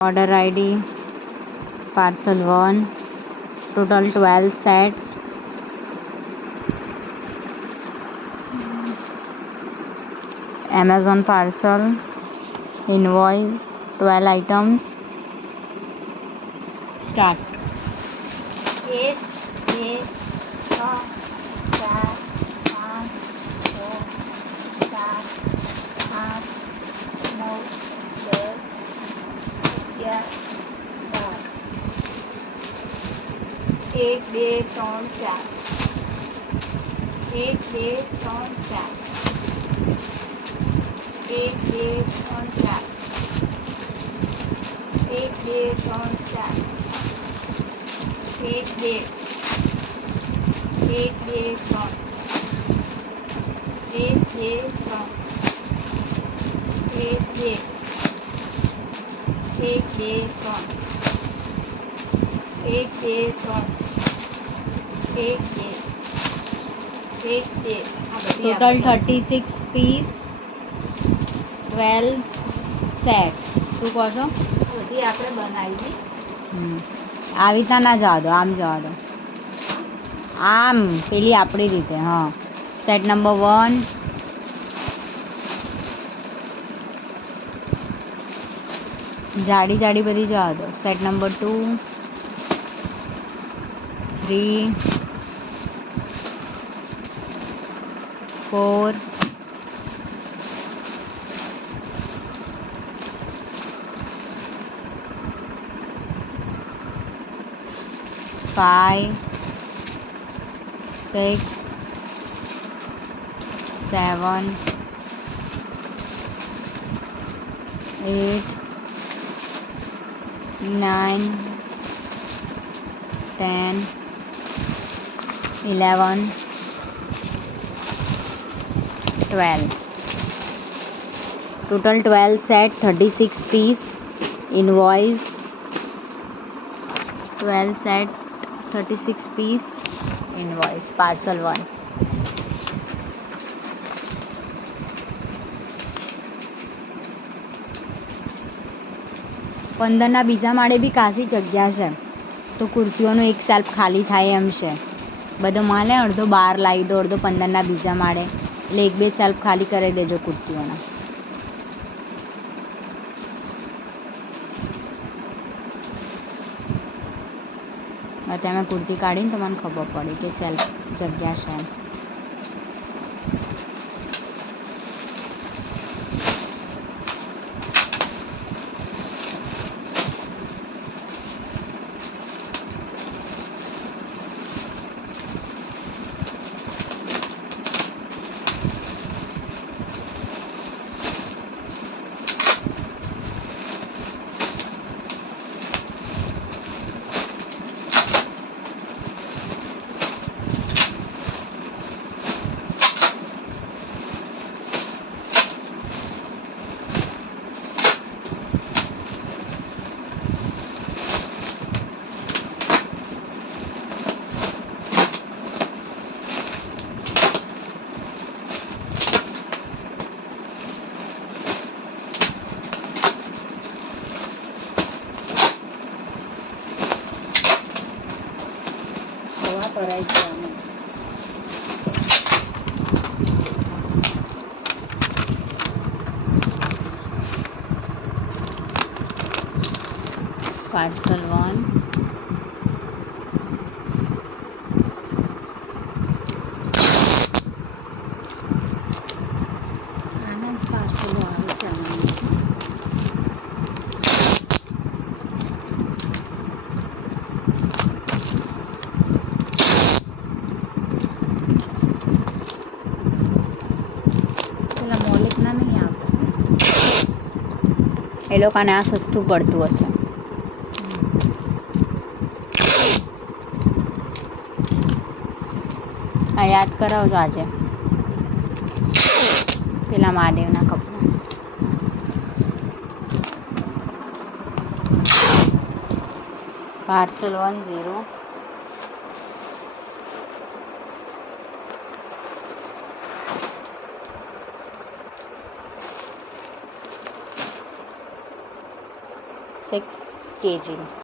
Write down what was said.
Order ID parcel 1, total 12 sets. Amazon parcel, invoice 12 items. Start. 1, 2, 3, 4, 5, 6, 7, 8, 9, 10, 11, 12. 1, 2, 3, 4. 1, 2, 3, 4. 1, 2, 3, 4. 1, 2, 3, 4. 1, 2, 1, 2, 3. 1, 2, 3. 1, 2, 1, 2, 3. 1, 2, 3. 1, 2, 1, 2. Total 36 piece, 12 set. શું કહો છો? બધી આપણે બનાવી. આવી રીતના ના જવા દો, આમ જવા દો, આમ પેલી આપણી રીતે. હા, સેટ નંબર 1, જાડી જાડી બધી જવા દો. Set number 2, 3, 4, 5, 6, 7, 8, 9, 10, 11, 12. Total 12 set, 36 piece, invoice 12 set, 36 piece, invoice, parcel 1. પંદરના બીજા માળે બી કાશી જગ્યા છે, તો કુર્તીઓનો એક સેલ્ફ ખાલી થાય એમ છે. બધો માલે અડધો બહાર લાવી દો, અડધો 15ના બીજા માળે, એટલે 1-2 સેલ્ફ ખાલી કરી દેજો કુર્તીઓના. તમે કુર્તી કાઢીને તો મને ખબર પડી કે સેલ્ફ જગ્યા છે એમ. કરાય છે આમાં. Parcel 1, આના જ પાર્સલો આવે છે આમાં. પેલા મોલિકના નહીં આવતા, એ લોકોને આ સસ્તું પડતું હશે. આ યાદ કરાવજો આજે પેલા મહાદેવના કપડાં. Parcel 10, 6 kg.